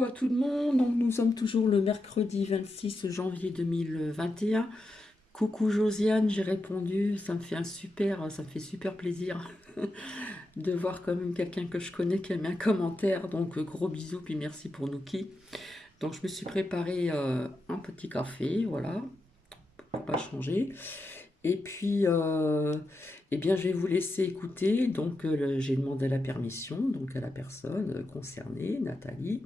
coucou à tout le monde. Donc, nous sommes toujours le mercredi 26 janvier 2021. Coucou Josiane, j'ai répondu. Ça me fait super plaisir de voir quand même quelqu'un que je connais qui a mis un commentaire. Donc, gros bisous, puis merci pour Nouki. Donc, je me suis préparé un petit café, voilà, pour pas changer. Et puis, eh bien, je vais vous laisser écouter. Donc, j'ai demandé la permission donc à la personne concernée, Nathalie,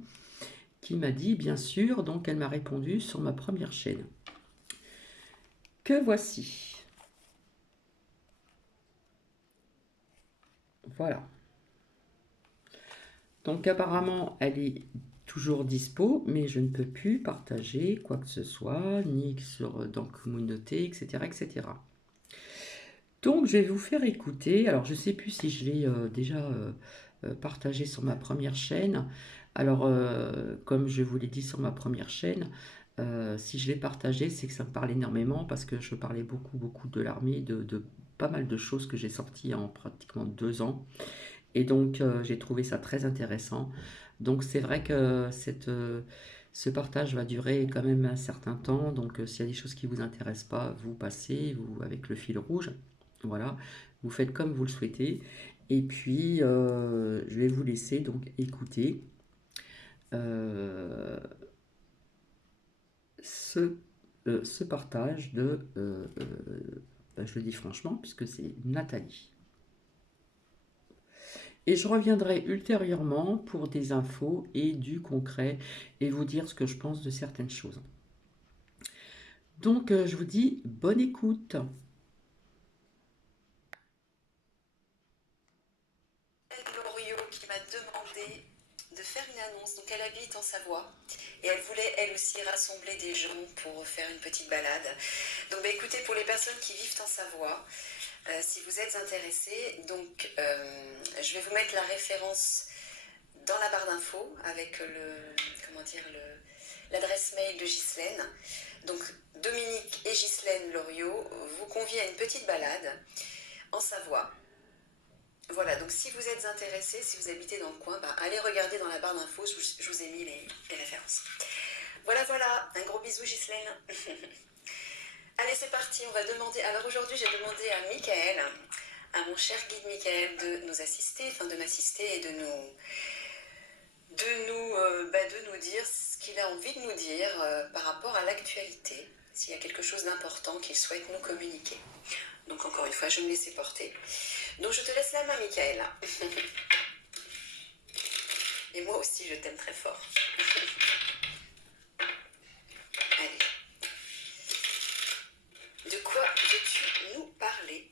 qui m'a dit bien sûr, donc elle m'a répondu sur ma première chaîne. Que voici. Voilà. Donc apparemment, elle est toujours dispo, mais je ne peux plus partager quoi que ce soit, ni sur dans communauté, etc., etc. Donc je vais vous faire écouter. Alors je ne sais plus si je l'ai déjà partagé sur ma première chaîne. Alors comme je vous l'ai dit sur ma première chaîne, si je l'ai partagé, c'est que ça me parle énormément parce que je parlais beaucoup de l'armée, de pas mal de choses que j'ai sorties en pratiquement 2 ans. Et donc j'ai trouvé ça très intéressant. Donc c'est vrai que ce partage va durer quand même un certain temps. Donc s'il y a des choses qui ne vous intéressent pas, vous passez, vous avec le fil rouge. Voilà, vous faites comme vous le souhaitez. Et puis je vais vous laisser donc écouter euh, ce, ce partage de, je le dis franchement, puisque c'est Nathalie. Et je reviendrai ultérieurement pour des infos et du concret et vous dire ce que je pense de certaines choses. Donc, je vous dis bonne écoute. Loriot qui m'a demandé de faire une annonce. Donc elle habite en Savoie et elle voulait elle aussi rassembler des gens pour faire une petite balade. Donc bah, écoutez, pour les personnes qui vivent en Savoie, si vous êtes intéressés, donc je vais vous mettre la référence dans la barre d'infos avec l'adresse mail de Ghislaine. Donc Dominique et Ghislaine Loriot vous convient à une petite balade en Savoie. Voilà, donc si vous êtes intéressé, si vous habitez dans le coin, bah, allez regarder dans la barre d'infos, je vous ai mis les références. Voilà, un gros bisou Ghislaine. Allez, c'est parti, on va demander. Alors aujourd'hui, j'ai demandé à Michael, à mon cher guide Michael, de nous assister, enfin de m'assister et de nous dire ce qu'il a envie de nous dire par rapport à l'actualité, s'il y a quelque chose d'important qu'il souhaite nous communiquer. Donc encore une fois, je vais me laisser porter. Donc je te laisse la main, Michael. Et moi aussi, je t'aime très fort. Allez. De quoi veux-tu nous parler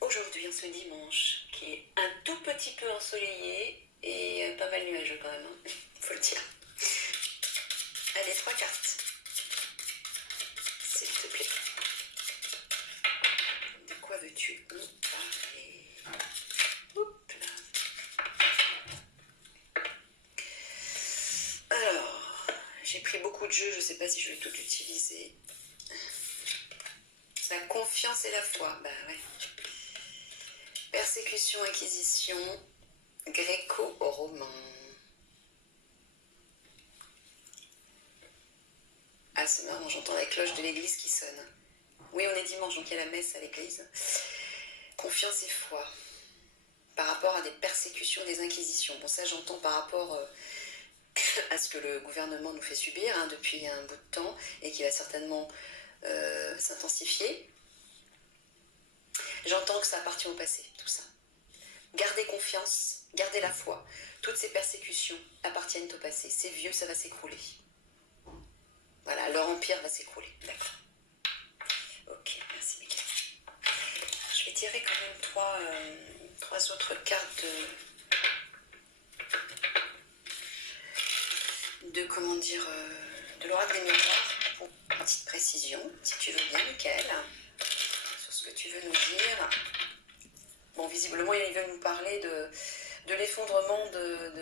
aujourd'hui, en ce dimanche, qui est un tout petit peu ensoleillé et pas mal nuageux quand même, hein, faut le dire. Allez, 3 cartes, s'il te plaît. De quoi veux-tu nous parler? Hop là. Alors, j'ai pris beaucoup de jeux, je ne sais pas si je vais tout utiliser. La confiance et la foi, bah ouais. Persécution, acquisition, gréco-roman. Ah, c'est marrant, j'entends la cloche de l'église qui sonne. Oui, on est dimanche, donc il y a la messe à l'église. Confiance et foi. Par rapport à des persécutions, des inquisitions. Bon, ça j'entends par rapport à ce que le gouvernement nous fait subir hein, depuis un bout de temps et qui va certainement s'intensifier. J'entends que ça appartient au passé, tout ça. Gardez confiance, gardez la foi. Toutes ces persécutions appartiennent au passé. C'est vieux, ça va s'écrouler. Voilà, leur empire va s'écrouler. D'accord. Ok, merci Michael. Je vais tirer quand même trois autres cartes de l'oracle des miroirs pour une petite précision, si tu veux bien, Michael, sur ce que tu veux nous dire. Bon, visiblement, il veut nous parler de l'effondrement de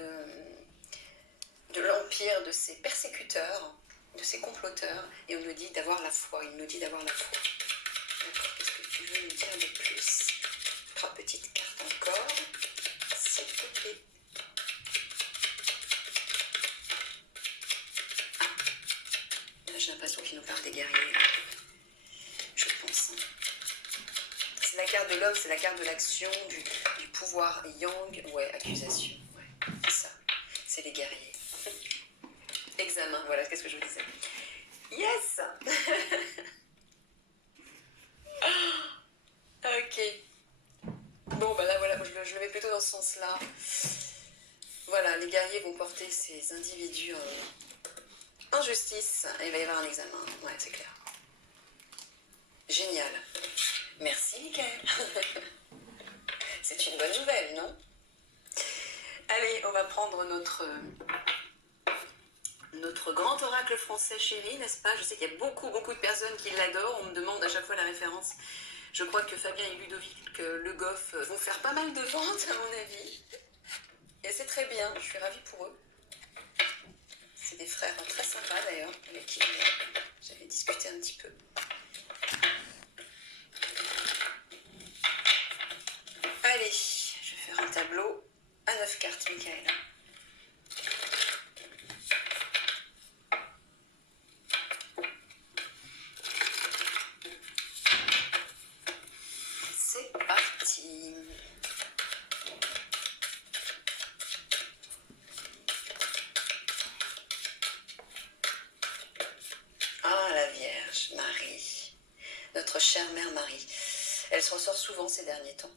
l'empire de ces persécuteurs, de ces comploteurs, et on nous dit d'avoir la foi. Il nous dit d'avoir la foi. D'accord, qu'est-ce que tu veux nous dire de plus? 3 petites cartes encore, s'il te plaît. j'ai l'impression qu'il nous parle des guerriers. Je pense. Hein. C'est la carte de l'homme, c'est la carte de l'action, du pouvoir. Yang, ouais, accusation. Ouais, c'est ça. C'est les guerriers. Examen, voilà, qu'est-ce que je vous disais. Yes. Ok. Bon, bah là, voilà, je le mets plutôt dans ce sens-là. Voilà, les guerriers vont porter ces individus en justice. Et il va y avoir un examen. Ouais, c'est clair. Génial. Merci, Mickaël. C'est une bonne nouvelle, non? Allez, on va prendre notre grand oracle français chéri, n'est-ce pas? Je sais qu'il y a beaucoup de personnes qui l'adorent. On me demande à chaque fois la référence. Je crois que Fabien et Ludovic Le Goff vont faire pas mal de ventes, à mon avis. Et c'est très bien, je suis ravie pour eux. C'est des frères très sympas, d'ailleurs, avec qui j'avais discuté un petit peu. Allez, je vais faire un tableau à 9 cartes, Mickaël. C'est parti. Ah, la Vierge, Marie. Notre chère mère Marie. Elle se ressort souvent ces derniers temps.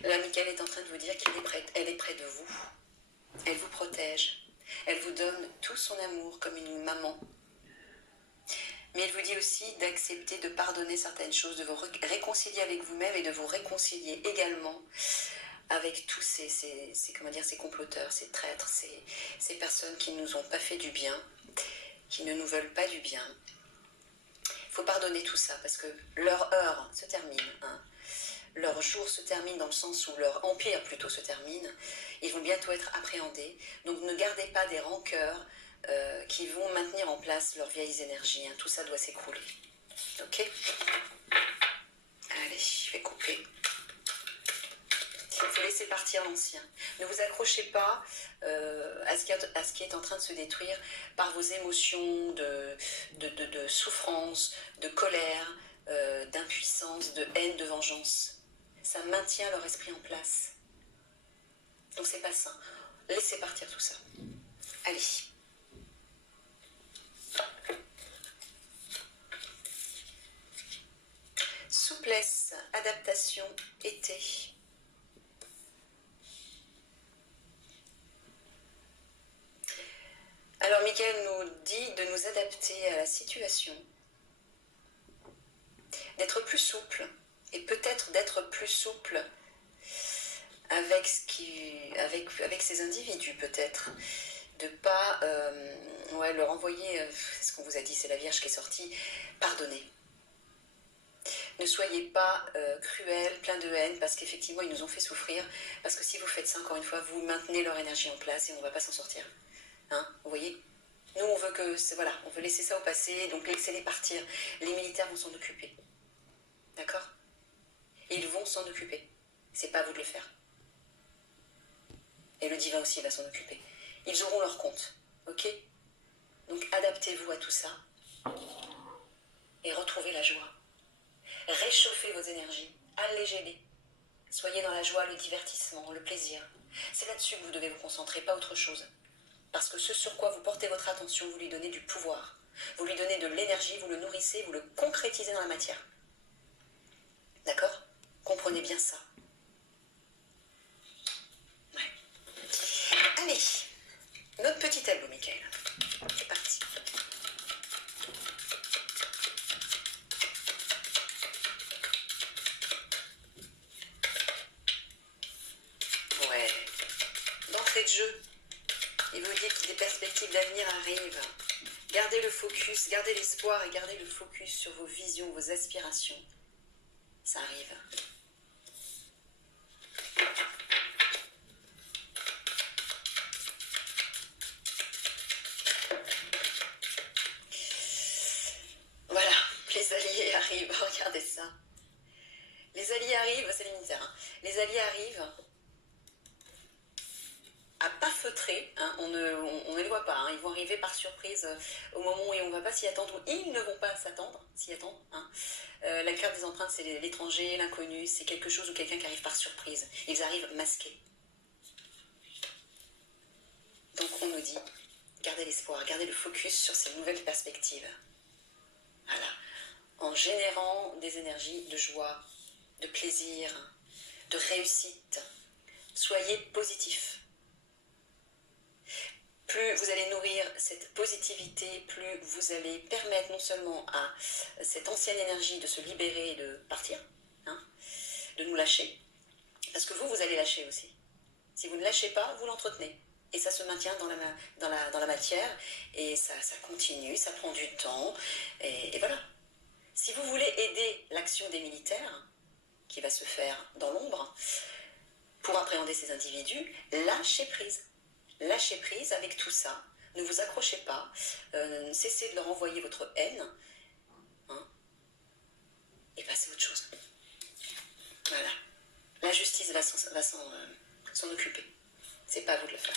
Là, Mickaël est en train de vous dire qu'elle est près de vous. Elle vous protège. Elle vous donne tout son amour comme une maman. Mais elle vous dit aussi d'accepter de pardonner certaines choses, de vous réconcilier avec vous-même et de vous réconcilier également avec tous ces comploteurs, ces traîtres, ces personnes qui ne nous ont pas fait du bien, qui ne nous veulent pas du bien. Il faut pardonner tout ça parce que leur heure se termine. Hein. Leur jour se termine dans le sens où leur empire plutôt se termine. Ils vont bientôt être appréhendés. Donc ne gardez pas des rancœurs qui vont maintenir en place leurs vieilles énergies. Hein. Tout ça doit s'écrouler. Ok? Allez, je vais couper. Il faut laisser partir l'ancien. Ne vous accrochez pas à ce qui est en train de se détruire par vos émotions de souffrance, de colère, d'impuissance, de haine, de vengeance. Ça maintient leur esprit en place. Donc c'est pas sain. Laissez partir tout ça. Allez. Souplesse, adaptation, été. Alors Mickaël nous dit de nous adapter à la situation, d'être plus souple, et peut-être d'être plus souple avec ces individus peut-être, de pas leur envoyer, c'est ce qu'on vous a dit, c'est la Vierge qui est sortie, pardonner. Ne soyez pas cruels, plein de haine, parce qu'effectivement ils nous ont fait souffrir, parce que si vous faites ça encore une fois, vous maintenez leur énergie en place et on ne va pas s'en sortir. Hein, vous voyez? Nous on veut on veut laisser ça au passé, donc laissez-les partir. Les militaires vont s'en occuper. D'accord? Ils vont s'en occuper. C'est pas à vous de le faire. Et le divin aussi va s'en occuper. Ils auront leur compte. Ok? Donc adaptez-vous à tout ça. Et retrouvez la joie. Réchauffez vos énergies. Allégez-les. Soyez dans la joie, le divertissement, le plaisir. C'est là-dessus que vous devez vous concentrer, pas autre chose. Parce que ce sur quoi vous portez votre attention, vous lui donnez du pouvoir. Vous lui donnez de l'énergie, vous le nourrissez, vous le concrétisez dans la matière. D'accord? Comprenez bien ça. Ouais. Allez, notre petit tableau, Mickaël. C'est parti. Ouais. D'entrée de jeu, il vous dit que des perspectives d'avenir arrivent. Gardez le focus, gardez l'espoir et gardez le focus sur vos visions, vos aspirations. Ça arrive. Voilà, les alliés arrivent, regardez ça. Les alliés arrivent, c'est les militaires, hein. Les alliés arrivent à pas feutrer discrets, hein, on ne les voit pas, hein, ils vont arriver par surprise au moment où on ne va pas s'y attendre, ou ils ne vont pas s'y attendre. Hein. La carte des empreintes, c'est l'étranger, l'inconnu, c'est quelque chose ou quelqu'un qui arrive par surprise. Ils arrivent masqués. Donc on nous dit, gardez l'espoir, gardez le focus sur ces nouvelles perspectives. Voilà. En générant des énergies de joie, de plaisir, de réussite. Soyez positif. Plus vous allez nourrir cette positivité, plus vous allez permettre non seulement à cette ancienne énergie de se libérer et de partir, hein, de nous lâcher, parce que vous allez lâcher aussi. Si vous ne lâchez pas, vous l'entretenez. Et ça se maintient dans la matière, et ça continue, ça prend du temps, et voilà. Si vous voulez aider l'action des militaires, qui va se faire dans l'ombre, pour appréhender ces individus, lâchez prise. Lâchez prise avec tout ça. Ne vous accrochez pas. Cessez de leur envoyer votre haine. Hein, et passez à autre chose. Voilà. La justice va s'en occuper. C'est pas à vous de le faire.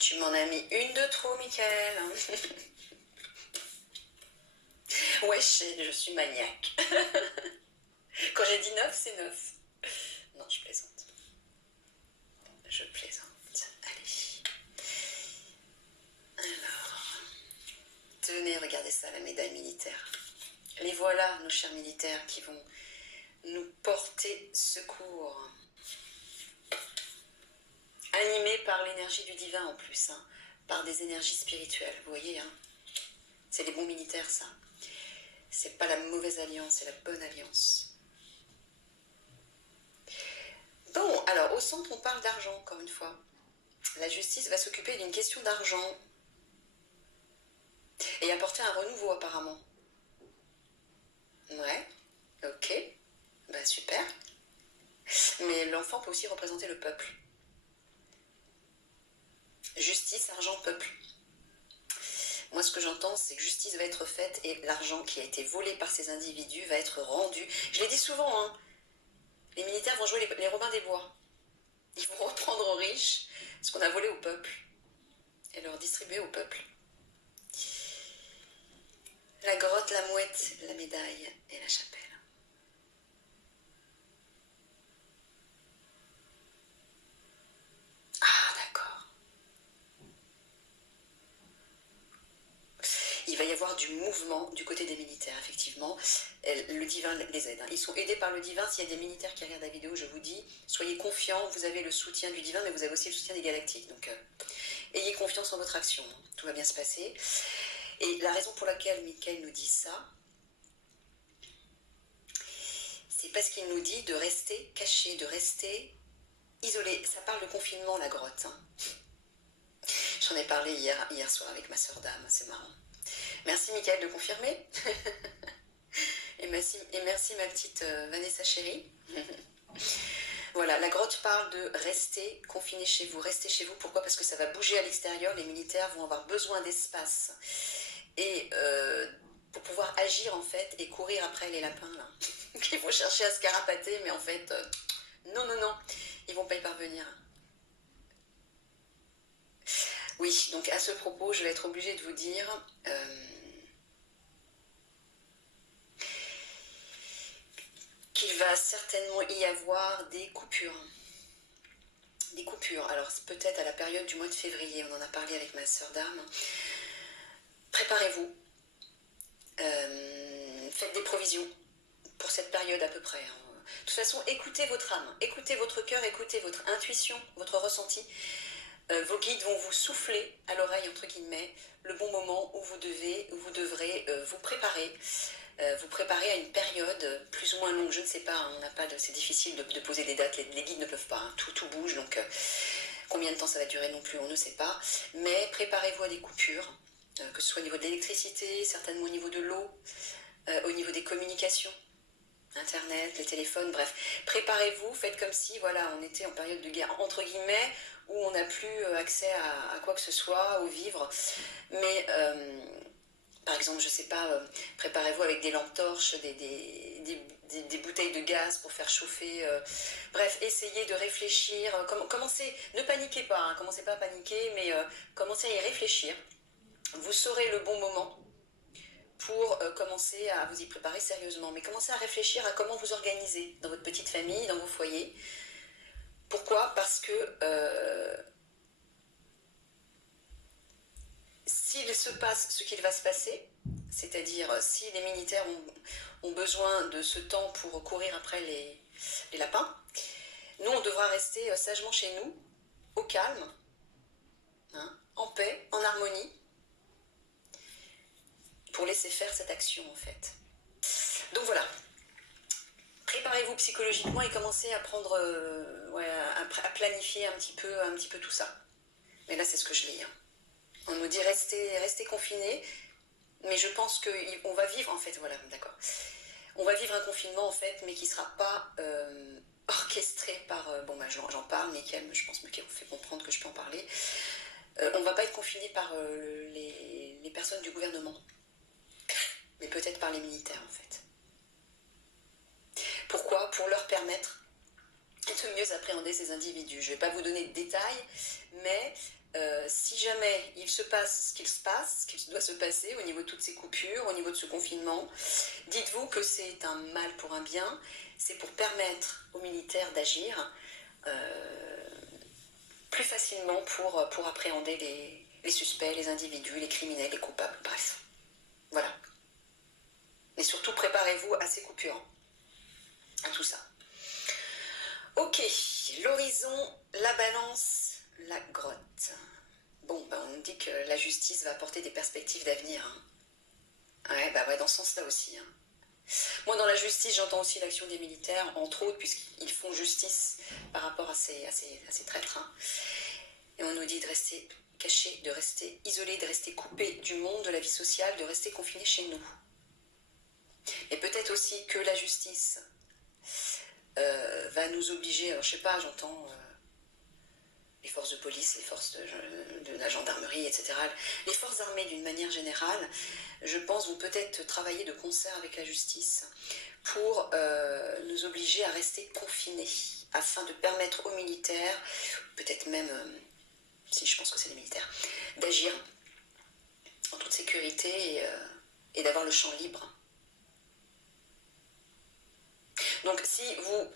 Tu m'en as mis une de trop, Mickaël. Ouais, je suis maniaque. Quand j'ai dit 9, c'est 9. Non, je plaisante. Je plaisante. Allez. Alors, tenez, regardez ça, la médaille militaire. Les voilà, nos chers militaires, qui vont nous porter secours. Animés par l'énergie du divin en plus, hein, par des énergies spirituelles, vous voyez, hein. C'est les bons militaires, ça. C'est pas la mauvaise alliance, c'est la bonne alliance. Bon, alors, au centre, on parle d'argent, encore une fois. La justice va s'occuper d'une question d'argent. Et apporter un renouveau, apparemment. Ouais, ok. Bah, super. Mais l'enfant peut aussi représenter le peuple. Justice, argent, peuple. Moi, ce que j'entends, c'est que justice va être faite et l'argent qui a été volé par ces individus va être rendu. Je l'ai dit souvent, hein. Les militaires vont jouer les Robins des Bois. Ils vont reprendre aux riches ce qu'on a volé au peuple et leur distribuer au peuple. La grotte, la mouette, la médaille et la chapelle. Ah, d'accord. Il va y avoir du mouvement du côté des militaires, effectivement. Le divin les aide. Ils sont aidés par le divin. S'il y a des militaires qui regardent la vidéo, je vous dis, soyez confiants, vous avez le soutien du divin, mais vous avez aussi le soutien des galactiques. Donc, ayez confiance en votre action. Tout va bien se passer. Et la raison pour laquelle Mickaël nous dit ça, c'est parce qu'il nous dit de rester caché, de rester isolé. Ça parle de confinement, la grotte. Hein. J'en ai parlé hier soir avec ma sœur Dame, c'est marrant. Merci Mickaël de confirmer. et merci ma petite Vanessa chérie. Voilà, la grotte parle de rester confiné chez vous, restez chez vous. Pourquoi? Parce que ça va bouger à l'extérieur, les militaires vont avoir besoin d'espace. Et pour pouvoir agir en fait et courir après les lapins là, qui vont chercher à se carapater, mais en fait, non, ils vont pas y parvenir. Oui, donc à ce propos, je vais être obligée de vous dire qu'il va certainement y avoir des coupures. Des coupures. Alors peut-être à la période du mois de février, on en a parlé avec ma sœur d'âme. Préparez-vous. Faites des provisions pour cette période à peu près. De toute façon, écoutez votre âme, écoutez votre cœur, écoutez votre intuition, votre ressenti. Vos guides vont vous souffler à l'oreille, entre guillemets, le bon moment où vous devrez vous préparer à une période plus ou moins longue. Je ne sais pas, on n'a pas c'est difficile de poser des dates, les guides ne peuvent pas, hein, tout bouge, donc combien de temps ça va durer non plus, on ne sait pas. Mais préparez-vous à des coupures. que ce soit au niveau de l'électricité, certainement au niveau de l'eau, au niveau des communications, Internet, les téléphones, bref. Préparez-vous, faites comme si, voilà, on était en période de guerre, entre guillemets, où on n'a plus accès à quoi que ce soit, aux vivres. Mais, par exemple, je sais pas, préparez-vous avec des lampes torches, des bouteilles de gaz pour faire chauffer. Bref, essayez de réfléchir. Commencez, ne paniquez pas, hein, commencez pas à paniquer, mais commencez à y réfléchir. Vous saurez le bon moment pour commencer à vous y préparer sérieusement. Mais commencez à réfléchir à comment vous organiser dans votre petite famille, dans vos foyers. Pourquoi? Parce que s'il se passe ce qu'il va se passer, c'est-à-dire si les militaires ont besoin de ce temps pour courir après les lapins, nous on devra rester sagement chez nous, au calme, hein, en paix, en harmonie, pour laisser faire cette action en fait. Donc voilà, préparez-vous psychologiquement et commencez à prendre, à planifier un petit peu tout ça. Mais là c'est ce que je lis. Hein. On nous dit restez confinés, mais je pense qu'on va vivre en fait, voilà, d'accord. On va vivre un confinement en fait, mais qui ne sera pas orchestré par. J'en parle, Mickaël, je pense qu'il fait comprendre que je peux en parler. On ne va pas être confiné par les personnes du gouvernement, mais peut-être par les militaires en fait. Pourquoi? Pour leur permettre de mieux appréhender ces individus. Je ne vais pas vous donner de détails, mais si jamais il se passe ce qu'il doit se passer au niveau de toutes ces coupures, au niveau de ce confinement, dites-vous que c'est un mal pour un bien, c'est pour permettre aux militaires d'agir plus facilement pour appréhender les suspects, les individus, les criminels, les coupables, bref. Voilà. Mais surtout, préparez-vous à ces coupures, à tout ça. Ok, l'horizon, la balance, la grotte. Bon, on nous dit que la justice va apporter des perspectives d'avenir. Hein. Ouais, dans ce sens-là aussi. Hein. Moi, dans la justice, j'entends aussi l'action des militaires, entre autres, puisqu'ils font justice par rapport à ces traîtres. Hein. Et on nous dit de rester cachés, de rester isolés, de rester coupés du monde, de la vie sociale, de rester confinés chez nous. Et peut-être aussi que la justice va nous obliger, alors je sais pas, j'entends les forces de police, les forces de la gendarmerie, etc. Les forces armées d'une manière générale, je pense, vont peut-être travailler de concert avec la justice pour nous obliger à rester confinés, afin de permettre aux militaires, peut-être même, si je pense que c'est les militaires, d'agir en toute sécurité et d'avoir le champ libre. Donc si vous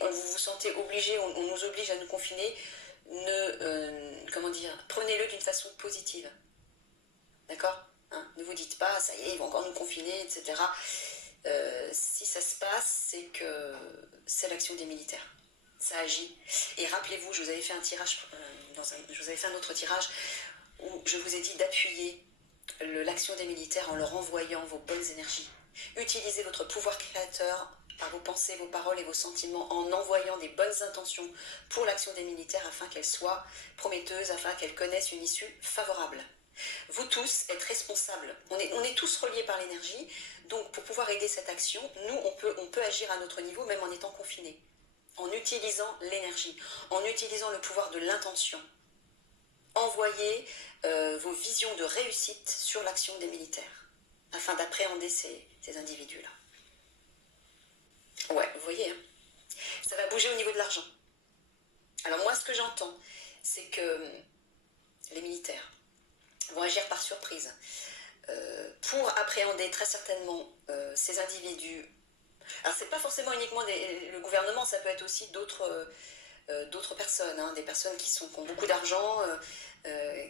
vous sentez obligé, on nous oblige à nous confiner, prenez-le d'une façon positive. D'accord, hein? Ne vous dites pas, ça y est, ils vont encore nous confiner, etc. Si ça se passe, c'est que c'est l'action des militaires. Ça agit. Et rappelez-vous, je vous avais fait un tirage, je vous avais fait un autre tirage où je vous ai dit d'appuyer l'action des militaires en leur envoyant vos bonnes énergies. Utilisez votre pouvoir créateur par vos pensées, vos paroles et vos sentiments en envoyant des bonnes intentions pour l'action des militaires afin qu'elle soit prometteuse, afin qu'elle connaisse une issue favorable. Vous tous êtes responsables, on est tous reliés par l'énergie, donc pour pouvoir aider cette action, nous on peut agir à notre niveau même en étant confinés, en utilisant l'énergie, en utilisant le pouvoir de l'intention. Envoyez vos visions de réussite sur l'action des militaires afin d'appréhender ces individus-là. Ouais, vous voyez, hein, ça va bouger au niveau de l'argent. Alors moi, ce que j'entends, c'est que les militaires vont agir par surprise pour appréhender très certainement ces individus. Alors c'est pas forcément uniquement le gouvernement, ça peut être aussi d'autres personnes, hein, des personnes qui ont beaucoup d'argent,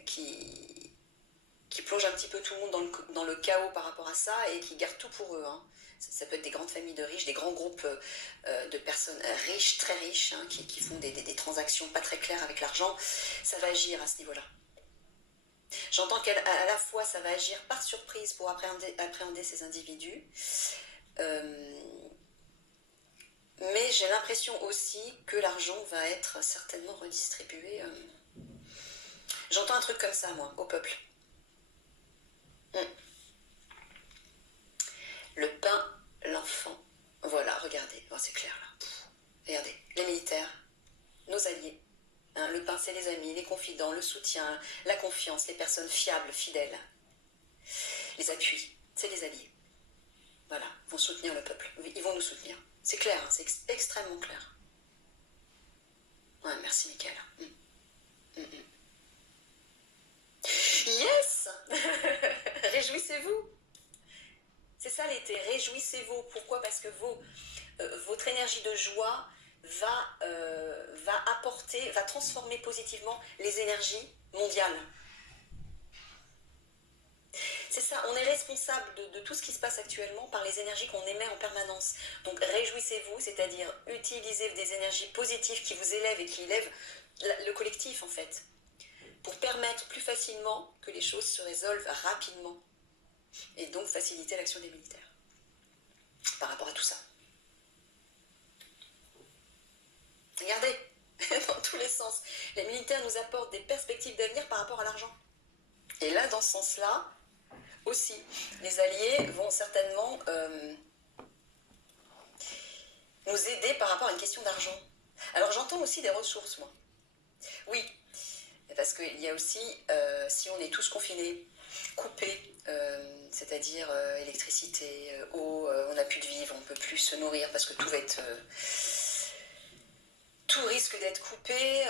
qui plongent un petit peu tout le monde dans le chaos par rapport à ça et qui gardent tout pour eux. Hein. Ça peut être des grandes familles de riches, des grands groupes de personnes riches, très riches, hein, qui font des transactions pas très claires avec l'argent. Ça va agir à ce niveau-là. J'entends qu'à la fois ça va agir par surprise pour appréhender ces individus, mais j'ai l'impression aussi que l'argent va être certainement redistribué. J'entends un truc comme ça, moi, au peuple. Mm. Le pain, l'enfant. Voilà, regardez, oh, c'est clair là. Regardez, les militaires, nos alliés. Hein, le pain, c'est les amis, les confidents, le soutien, la confiance, les personnes fiables, fidèles. Les appuis, c'est les alliés. Voilà, vont soutenir le peuple. Ils vont nous soutenir. C'est clair, hein, c'est extrêmement clair. Ouais, merci Mickaël. Yes. Réjouissez-vous. C'est ça l'été, réjouissez-vous. Pourquoi? Parce que votre énergie de joie va apporter, va transformer positivement les énergies mondiales. C'est ça, on est responsable de tout ce qui se passe actuellement par les énergies qu'on émet en permanence. Donc réjouissez-vous, c'est-à-dire utilisez des énergies positives qui vous élèvent et qui élèvent le collectif en fait, pour permettre plus facilement que les choses se résolvent rapidement et donc faciliter l'action des militaires par rapport à tout ça. Regardez, dans tous les sens, les militaires nous apportent des perspectives d'avenir par rapport à l'argent. Et là, dans ce sens-là, aussi, les alliés vont certainement nous aider par rapport à une question d'argent. Alors j'entends aussi des ressources, moi. Oui, parce qu'il y a aussi, si on est tous confinés, coupés, c'est-à-dire électricité, eau, on n'a plus de vivre, on ne peut plus se nourrir parce que tout va être... tout risque d'être coupé.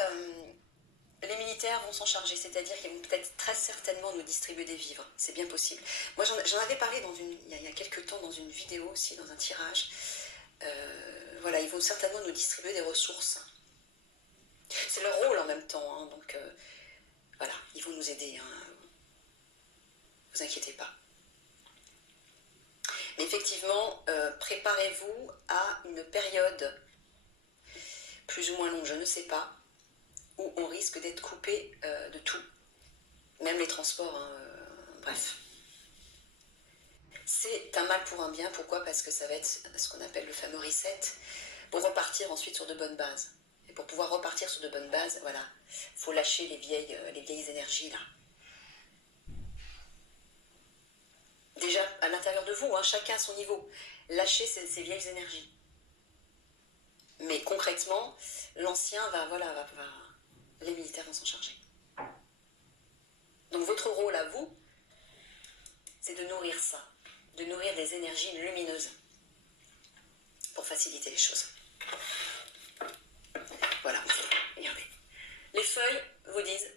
Les militaires vont s'en charger, c'est-à-dire qu'ils vont peut-être très certainement nous distribuer des vivres, c'est bien possible. Moi j'en avais parlé il y a quelques temps dans une vidéo aussi, dans un tirage. Voilà, ils vont certainement nous distribuer des ressources. C'est leur rôle en même temps, hein, donc voilà, ils vont nous aider, hein, vous inquiétez pas. Mais effectivement, préparez-vous à une période plus ou moins longue, je ne sais pas, où on risque d'être coupé de tout, même les transports, hein, bref. C'est un mal pour un bien, pourquoi? Parce que ça va être ce qu'on appelle le fameux reset, pour repartir ensuite sur de bonnes bases. Et pour pouvoir repartir sur de bonnes bases, voilà, il faut lâcher les vieilles énergies là. Déjà à l'intérieur de vous, hein, chacun à son niveau, lâcher ces vieilles énergies. Mais concrètement, l'ancien les militaires vont s'en charger. Donc votre rôle à vous, c'est de nourrir ça, de nourrir des énergies lumineuses pour faciliter les choses. Voilà, regardez. Les feuilles vous disent,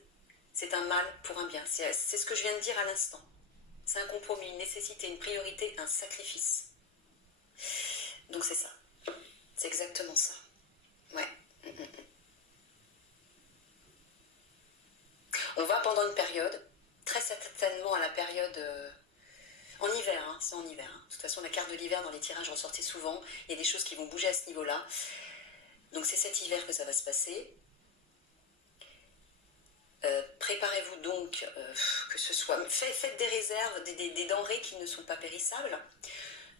c'est un mal pour un bien. C'est ce que je viens de dire à l'instant. C'est un compromis, une nécessité, une priorité, un sacrifice. Donc c'est ça. C'est exactement ça. Ouais. On va pendant une période, très certainement à la période... en hiver, hein, c'est en hiver. Hein. De toute façon, la carte de l'hiver dans les tirages ressortait souvent. Il y a des choses qui vont bouger à ce niveau-là. Donc c'est cet hiver que ça va se passer. Préparez-vous donc, que ce soit... Faites des réserves, des denrées qui ne sont pas périssables.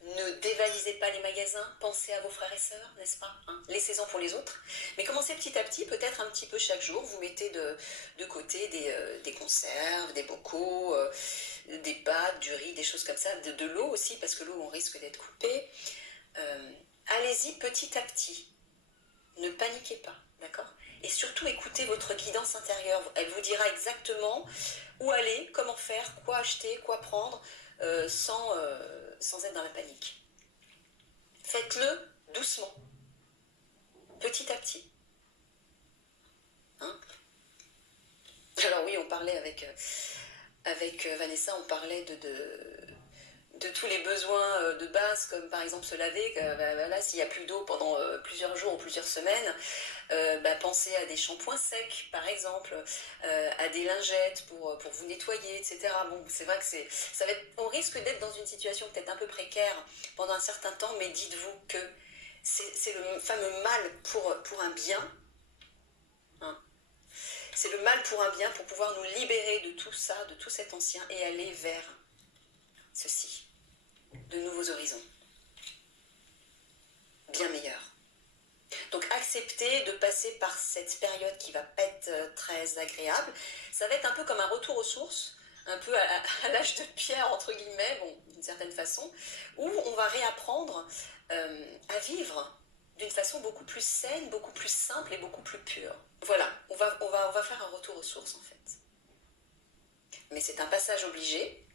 Ne dévalisez pas les magasins, pensez à vos frères et sœurs, n'est-ce pas, hein? Laissez-en pour les autres. Mais commencez petit à petit, peut-être un petit peu chaque jour, vous mettez de côté des conserves, des bocaux, des pâtes, du riz, des choses comme ça, de l'eau aussi, parce que l'eau, on risque d'être coupé. Allez-y petit à petit. Ne paniquez pas, d'accord? Et surtout, écoutez votre guidance intérieure. Elle vous dira exactement où aller, comment faire, quoi acheter, quoi prendre, sans être dans la panique. Faites-le doucement, petit à petit. Hein? Alors oui, on parlait avec Vanessa, on parlait de tous les besoins de base, comme par exemple se laver. Voilà, s'il n'y a plus d'eau pendant plusieurs jours ou plusieurs semaines, pensez à des shampoings secs, par exemple, à des lingettes pour vous nettoyer, etc. Bon, c'est vrai que on risque d'être dans une situation peut-être un peu précaire pendant un certain temps, mais dites-vous que c'est le fameux mal pour un bien. Hein. C'est le mal pour un bien, pour pouvoir nous libérer de tout ça, de tout cet ancien, et aller vers ceci, de nouveaux horizons, bien meilleurs. Donc acceptez de passer par cette période qui va pas être très agréable. Ça va être un peu comme un retour aux sources, un peu à l'âge de pierre, entre guillemets, bon, d'une certaine façon, où on va réapprendre à vivre d'une façon beaucoup plus saine, beaucoup plus simple et beaucoup plus pure. Voilà, on va faire un retour aux sources en fait. Mais c'est un passage obligé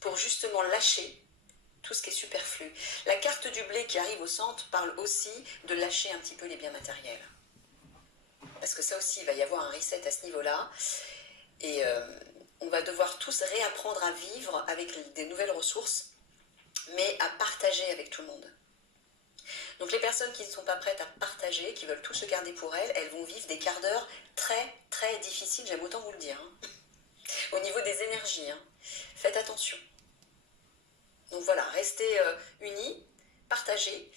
pour justement lâcher tout ce qui est superflu. La carte du blé qui arrive au centre parle aussi de lâcher un petit peu les biens matériels. Parce que ça aussi, il va y avoir un reset à ce niveau-là. Et on va devoir tous réapprendre à vivre avec des nouvelles ressources, mais à partager avec tout le monde. Donc les personnes qui ne sont pas prêtes à partager, qui veulent tout se garder pour elles, elles vont vivre des quarts d'heure très très difficiles, j'aime autant vous le dire. Hein. Au niveau des énergies, hein. Faites attention. Donc voilà, restez unis, partagez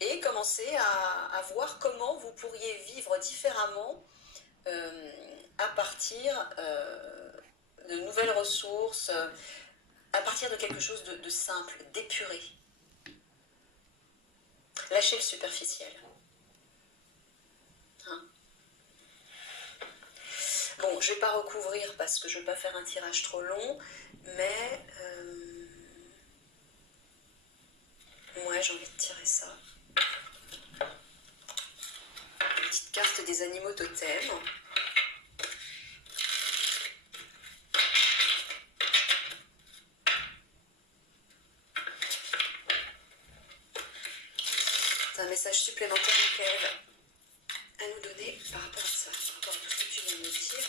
et commencez à voir comment vous pourriez vivre différemment à partir de nouvelles ressources, à partir de quelque chose de simple, d'épuré. Lâchez le superficiel. Hein? Bon, je ne vais pas recouvrir parce que je ne veux pas faire un tirage trop long, mais ouais, j'ai envie de tirer ça. Une petite carte des animaux totems. C'est un message supplémentaire, Michael, à nous donner par rapport à ça, par rapport à tout ce que tu viens de me dire.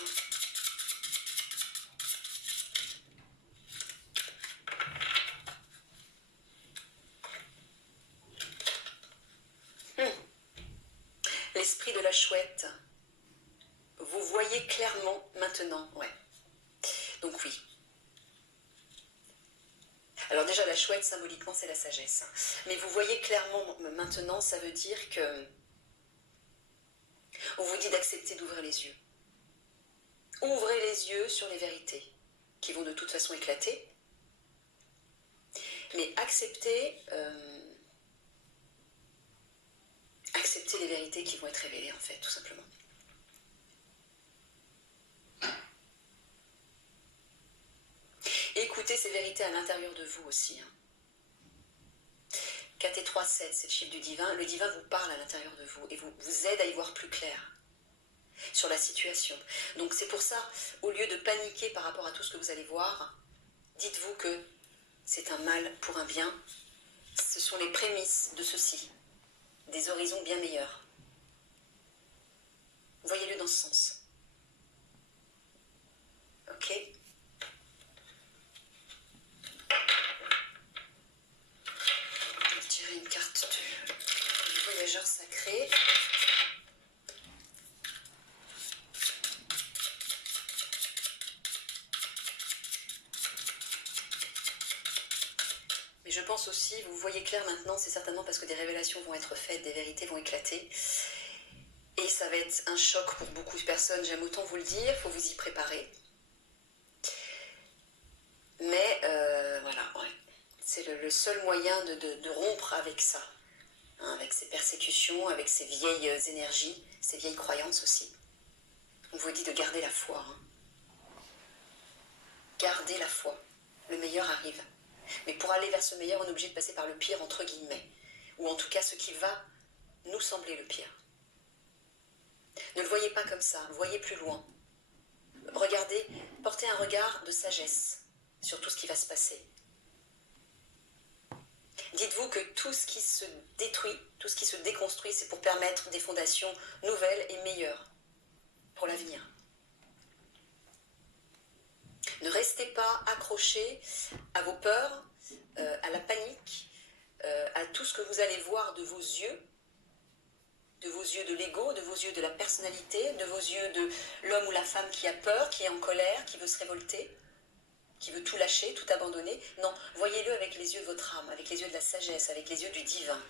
L'esprit de la chouette. Vous voyez clairement maintenant, ouais. Donc oui. Alors déjà, la chouette, symboliquement, c'est la sagesse. Mais vous voyez clairement maintenant, ça veut dire que on vous dit d'accepter d'ouvrir les yeux. Ouvrez les yeux sur les vérités qui vont de toute façon éclater. Mais acceptez les vérités qui vont être révélées, en fait, tout simplement. Écoutez ces vérités à l'intérieur de vous aussi. 4 et 3, 7, c'est le chiffre du divin. Le divin vous parle à l'intérieur de vous et vous aide à y voir plus clair sur la situation. Donc c'est pour ça, au lieu de paniquer par rapport à tout ce que vous allez voir, dites-vous que c'est un mal pour un bien. Ce sont les prémices de ceci, des horizons bien meilleurs. Voyez-le dans ce sens. Ok ? Je vais tirer une carte du voyageur sacré. Mais je pense aussi, vous voyez clair maintenant, c'est certainement parce que des révélations vont être faites, des vérités vont éclater. Et ça va être un choc pour beaucoup de personnes, j'aime autant vous le dire, il faut vous y préparer. Mais voilà, ouais. C'est le seul moyen de rompre avec ça, hein, avec ces persécutions, avec ces vieilles énergies, ces vieilles croyances aussi. On vous dit de garder la foi. Hein. Gardez la foi, le meilleur arrive. Mais pour aller vers ce meilleur, on est obligé de passer par le pire, entre guillemets. Ou en tout cas, ce qui va nous sembler le pire. Ne le voyez pas comme ça, voyez plus loin. Regardez, portez un regard de sagesse sur tout ce qui va se passer. Dites-vous que tout ce qui se détruit, tout ce qui se déconstruit, c'est pour permettre des fondations nouvelles et meilleures pour l'avenir. Ne restez pas accrochés à vos peurs, à la panique, à tout ce que vous allez voir de vos yeux de l'ego, de vos yeux de la personnalité, de vos yeux de l'homme ou la femme qui a peur, qui est en colère, qui veut se révolter, qui veut tout lâcher, tout abandonner. Non, voyez-le avec les yeux de votre âme, avec les yeux de la sagesse, avec les yeux du divin.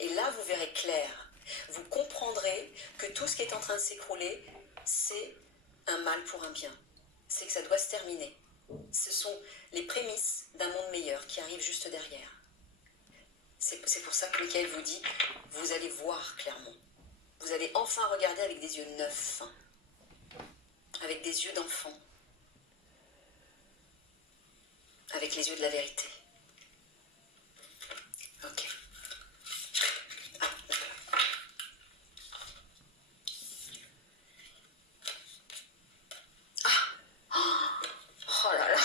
Et là, vous verrez clair. Vous comprendrez que tout ce qui est en train de s'écrouler, c'est un mal pour un bien. C'est que ça doit se terminer. Ce sont les prémices d'un monde meilleur qui arrivent juste derrière. C'est pour ça que Michael vous dit, vous allez voir clairement. Vous allez enfin regarder avec des yeux neufs, avec des yeux d'enfant. avec les yeux de la vérité. Ok. Ah, d'accord. Oh là là.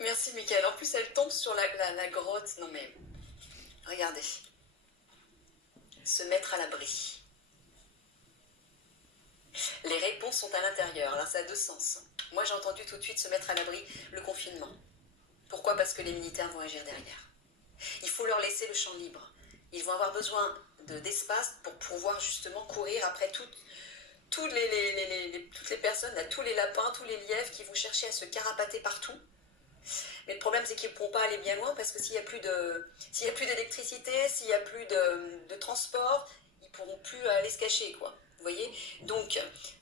Merci Mickaël. En plus, elle tombe sur la grotte. Non mais, regardez. Se mettre à l'abri. Les réponses sont à l'intérieur. Alors ça a deux sens. Moi, j'ai entendu tout de suite se mettre à l'abri, le confinement. Pourquoi? Parce que les militaires vont agir derrière. Il faut leur laisser le champ libre. Ils vont avoir besoin d'espace pour pouvoir justement courir après toutes les personnes, là, tous les lapins, tous les lièvres qui vont chercher à se carapater partout. Mais le problème, c'est qu'ils ne pourront pas aller bien loin parce que s'il n'y a plus d'électricité, s'il n'y a plus de transport, ils ne pourront plus aller se cacher, quoi. Vous voyez? Donc,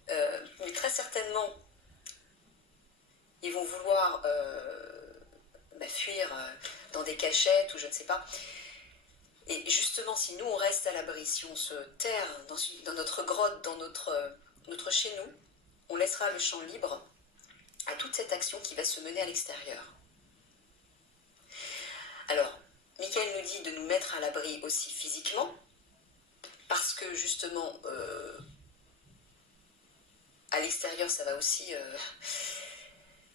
mais très certainement, ils vont vouloir fuir dans des cachettes ou je ne sais pas. Et justement, si nous, on reste à l'abri, si on se terre dans notre grotte, dans notre chez nous, on laissera le champ libre à toute cette action qui va se mener à l'extérieur. Alors, Mickaël nous dit de nous mettre à l'abri aussi physiquement, parce que justement, à l'extérieur, ça va aussi...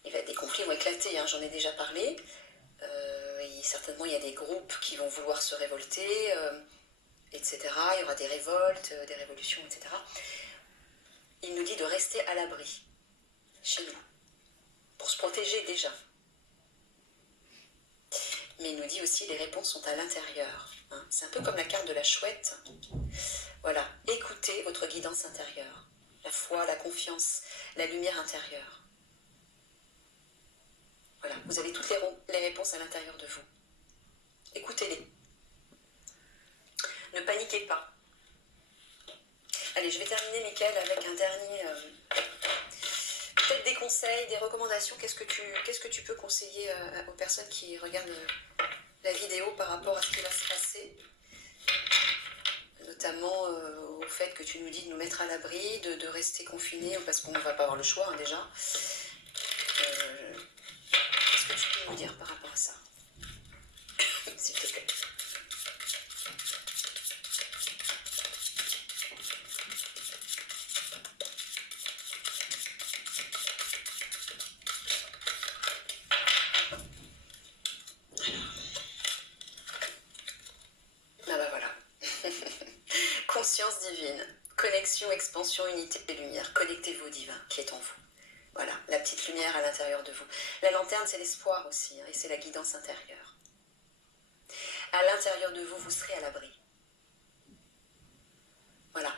des conflits vont éclater, hein, j'en ai déjà parlé. Certainement, il y a des groupes qui vont vouloir se révolter, etc. Il y aura des révoltes, des révolutions, etc. Il nous dit de rester à l'abri, chez nous, pour se protéger déjà. Mais il nous dit aussi les réponses sont à l'intérieur. Hein. C'est un peu comme la carte de la chouette. Voilà, écoutez votre guidance intérieure. La foi, la confiance, la lumière intérieure. Voilà, vous avez toutes les réponses à l'intérieur de vous. Écoutez-les. Ne paniquez pas. Allez, je vais terminer, Mickaël, avec un dernier... peut-être des conseils, des recommandations. Qu'est-ce que tu peux conseiller aux personnes qui regardent la vidéo par rapport à ce qui va se passer, notamment au fait que tu nous dis de nous mettre à l'abri, de rester confinés, parce qu'on ne va pas avoir le choix, hein, déjà. Qu'est-ce que tu peux nous dire par rapport à ça, s'il te plaît? Ah bah voilà. Conscience divine, connexion, expansion, unité et lumière. Connectez-vous au divin qui est en vous. Voilà, la petite lumière à l'intérieur de vous. La lanterne, c'est l'espoir aussi, hein, et c'est la guidance intérieure. À l'intérieur de vous, vous serez à l'abri. Voilà.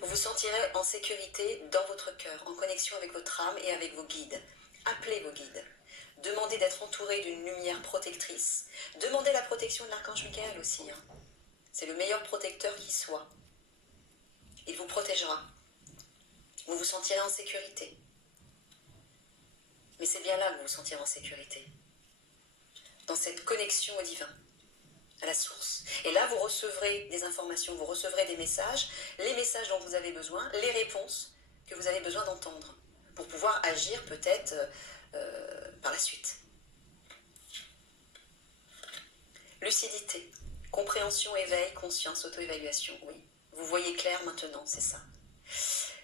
Vous vous sentirez en sécurité dans votre cœur, en connexion avec votre âme et avec vos guides. Appelez vos guides. Demandez d'être entouré d'une lumière protectrice. Demandez la protection de l'archange Michael aussi. Hein. C'est le meilleur protecteur qui soit. Il vous protégera. Vous vous sentirez en sécurité. Mais c'est bien là que vous vous sentirez en sécurité. Dans cette connexion au divin, à la source. Et là, vous recevrez des informations, vous recevrez des messages, les messages dont vous avez besoin, les réponses que vous avez besoin d'entendre pour pouvoir agir peut-être par la suite. Lucidité, compréhension, éveil, conscience, auto-évaluation, oui. Vous voyez clair maintenant, c'est ça.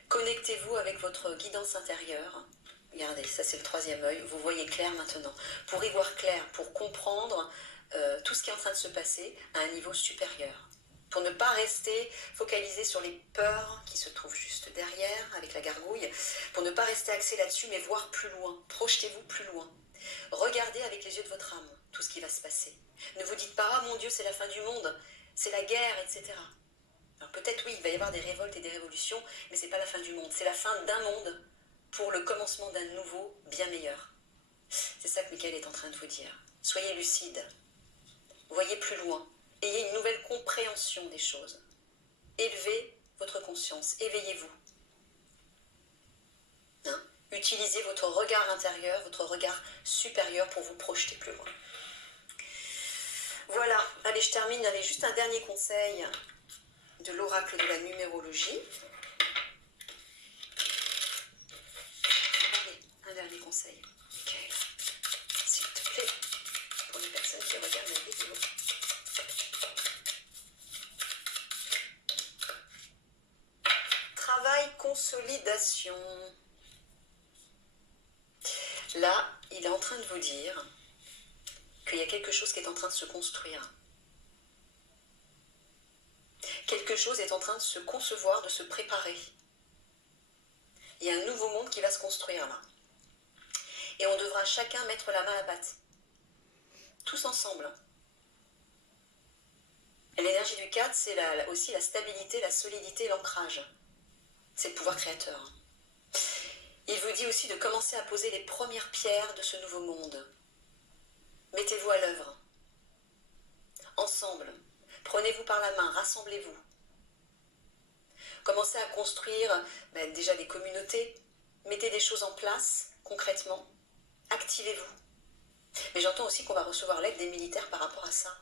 Connectez-vous avec votre guidance intérieure. Regardez, ça c'est le troisième œil. Vous voyez clair maintenant. Pour y voir clair, pour comprendre tout ce qui est en train de se passer à un niveau supérieur. Pour ne pas rester focalisé sur les peurs qui se trouvent juste derrière, avec la gargouille. Pour ne pas rester axé là-dessus, mais voir plus loin. Projetez-vous plus loin. Regardez avec les yeux de votre âme tout ce qui va se passer. Ne vous dites pas « Ah mon Dieu, c'est la fin du monde, c'est la guerre, etc. » Alors peut-être oui, il va y avoir des révoltes et des révolutions, mais c'est pas la fin du monde. C'est la fin d'un monde pour le commencement d'un nouveau, bien meilleur. C'est ça que Mickaël est en train de vous dire. Soyez lucide. Voyez plus loin. Ayez une nouvelle compréhension des choses. Élevez votre conscience. Éveillez-vous. Hein? Utilisez votre regard intérieur, votre regard supérieur pour vous projeter plus loin. Voilà. Allez, je termine avec juste un dernier conseil de l'oracle de la numérologie. Allez, un dernier conseil. Okay. relation. Là, il est en train de vous dire qu'il y a quelque chose qui est en train de se construire. Quelque chose est en train de se concevoir, de se préparer. Il y a un nouveau monde qui va se construire là. Et on devra chacun mettre la main à la pâte. Tous ensemble. Et l'énergie du 4, c'est aussi la stabilité, la solidité, l'ancrage. C'est le pouvoir créateur. Il vous dit aussi de commencer à poser les premières pierres de ce nouveau monde. Mettez-vous à l'œuvre. Ensemble. Prenez-vous par la main, rassemblez-vous. Commencez à construire déjà des communautés. Mettez des choses en place, concrètement. Activez-vous. Mais j'entends aussi qu'on va recevoir l'aide des militaires par rapport à ça.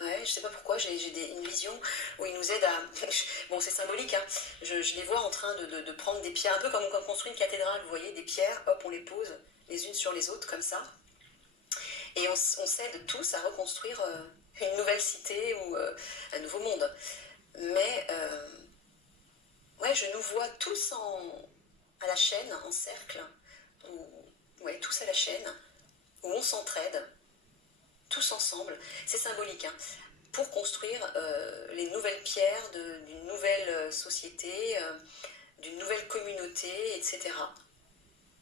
Ouais, je sais pas pourquoi, j'ai une vision où ils nous aident à... Bon, c'est symbolique, hein. Je les vois en train de prendre des pierres, un peu comme on construit une cathédrale, vous voyez, des pierres, hop, on les pose les unes sur les autres, comme ça. Et on s'aide tous à reconstruire une nouvelle cité ou un nouveau monde. Mais, ouais, je nous vois tous à la chaîne, en cercle, ouais, tous à la chaîne, où on s'entraide, tous ensemble. C'est symbolique, hein, pour construire les nouvelles pierres d'une nouvelle société, d'une nouvelle communauté, etc.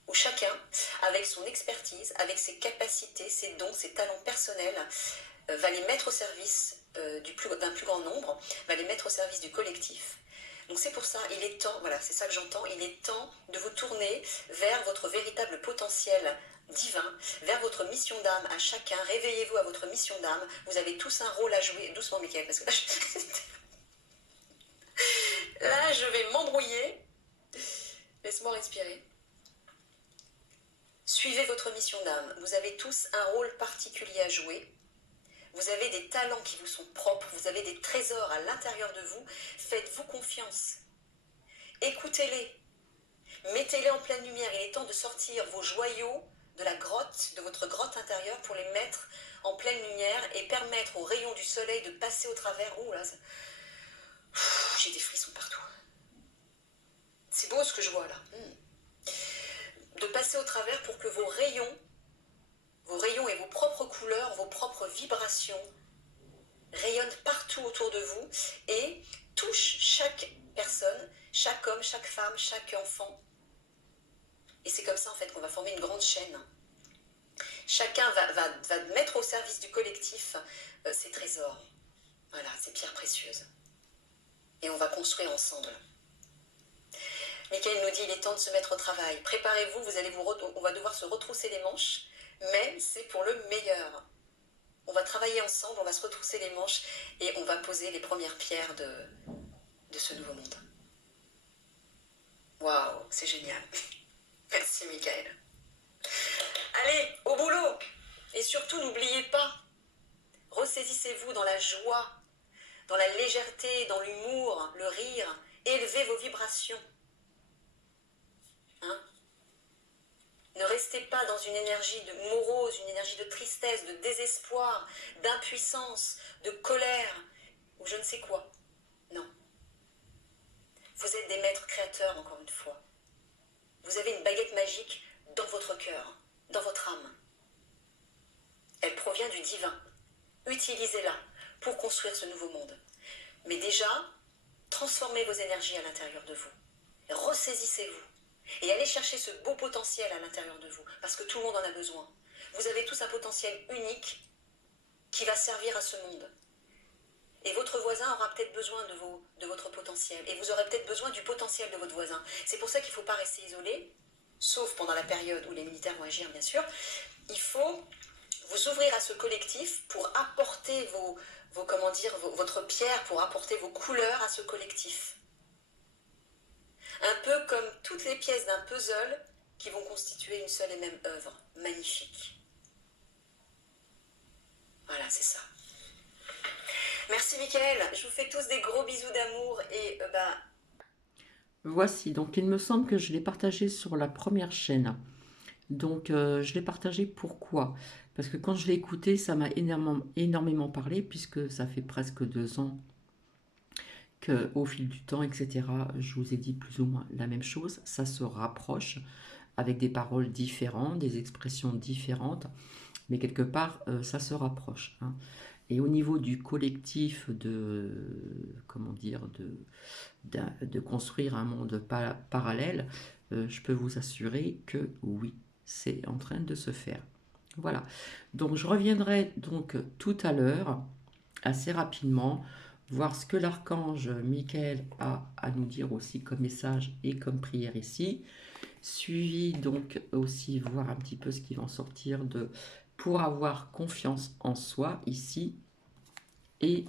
Où chacun, avec son expertise, avec ses capacités, ses dons, ses talents personnels, va les mettre au service d'un plus grand nombre, va les mettre au service du collectif. Donc c'est pour ça, il est temps, voilà, c'est ça que j'entends, il est temps de vous tourner vers votre véritable potentiel divin, vers votre mission d'âme à chacun. Réveillez-vous à votre mission d'âme. Vous avez tous un rôle à jouer. Doucement, Mickaël, parce que là, je vais m'embrouiller. Laisse-moi respirer. Suivez votre mission d'âme. Vous avez tous un rôle particulier à jouer. Vous avez des talents qui vous sont propres. Vous avez des trésors à l'intérieur de vous. Faites-vous confiance. Écoutez-les. Mettez-les en pleine lumière. Il est temps de sortir vos joyaux de la grotte, de votre grotte intérieure, pour les mettre en pleine lumière et permettre aux rayons du soleil de passer au travers. Oh là, j'ai des frissons partout. C'est beau ce que je vois là. De passer au travers pour que vos rayons et vos propres couleurs, vos propres vibrations rayonnent partout autour de vous et touchent chaque personne, chaque homme, chaque femme, chaque enfant. Et c'est comme ça en fait qu'on va former une grande chaîne. Chacun va mettre au service du collectif ses trésors, voilà, ses pierres précieuses. Et on va construire ensemble. Mickaël nous dit, il est temps de se mettre au travail. Préparez-vous, on va devoir se retrousser les manches, mais c'est pour le meilleur. On va travailler ensemble, on va se retrousser les manches et on va poser les premières pierres de ce nouveau monde. Waouh, c'est génial. Merci Mickaël. Allez, au boulot. Et surtout, n'oubliez pas, ressaisissez-vous dans la joie, dans la légèreté, dans l'humour, le rire. Élevez vos vibrations. Hein? Ne restez pas dans une énergie de morose, une énergie de tristesse, de désespoir, d'impuissance, de colère, ou je ne sais quoi. Non. Vous êtes des maîtres créateurs, encore une fois. Vous avez une baguette magique dans votre cœur, dans votre âme. Elle provient du divin. Utilisez-la pour construire ce nouveau monde. Mais déjà, transformez vos énergies à l'intérieur de vous. Ressaisissez-vous. Et allez chercher ce beau potentiel à l'intérieur de vous, parce que tout le monde en a besoin. Vous avez tous un potentiel unique qui va servir à ce monde. Et votre voisin aura peut-être besoin de votre potentiel. Et vous aurez peut-être besoin du potentiel de votre voisin. C'est pour ça qu'il ne faut pas rester isolé, sauf pendant la période où les militaires vont agir, bien sûr. Il faut vous ouvrir à ce collectif pour apporter votre pierre, pour apporter vos couleurs à ce collectif. Un peu comme toutes les pièces d'un puzzle qui vont constituer une seule et même œuvre. Magnifique. Voilà, c'est ça. Merci Mickaël, je vous fais tous des gros bisous d'amour et Voici, donc il me semble que je l'ai partagé sur la première chaîne. Donc je l'ai partagé pourquoi? Parce que quand je l'ai écouté, ça m'a énormément parlé, puisque ça fait presque 2 ans qu'au fil du temps, etc., je vous ai dit plus ou moins la même chose, ça se rapproche avec des paroles différentes, des expressions différentes, mais quelque part, ça se rapproche, hein. Et au niveau du collectif comment dire, de construire un monde parallèle, je peux vous assurer que oui, c'est en train de se faire. Voilà. Donc je reviendrai donc tout à l'heure, assez rapidement, voir ce que l'archange Michael a à nous dire aussi comme message et comme prière ici. Suivi donc aussi voir un petit peu ce qui va en sortir pour avoir confiance en soi ici et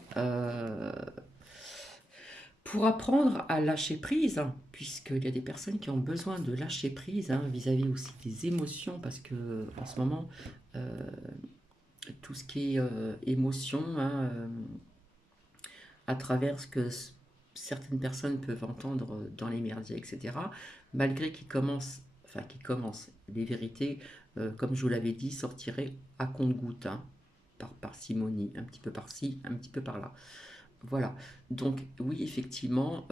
pour apprendre à lâcher prise, hein, puisqu'il y a des personnes qui ont besoin de lâcher prise, hein, vis-à-vis aussi des émotions, parce que en ce moment, euh, tout ce qui est émotion, hein, à travers ce que certaines personnes peuvent entendre dans les merdiers, etc., malgré qu'ils commencent, les vérités, comme je vous l'avais dit, sortiraient à compte-gouttes, hein, par parcimonie, un petit peu par-ci, un petit peu par-là. Voilà, donc oui, effectivement,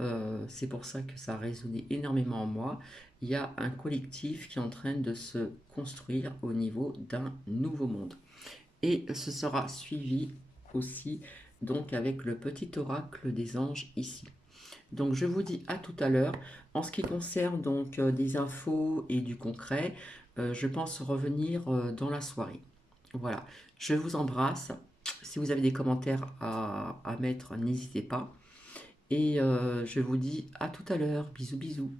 c'est pour ça que ça a résonné énormément en moi. Il y a un collectif qui est en train de se construire au niveau d'un nouveau monde. Et ce sera suivi aussi donc avec le petit oracle des anges ici. Donc je vous dis à tout à l'heure. En ce qui concerne donc des infos et du concret, je pense revenir dans la soirée. Voilà, je vous embrasse. Si vous avez des commentaires à mettre, n'hésitez pas. Et je vous dis à tout à l'heure. Bisous bisous.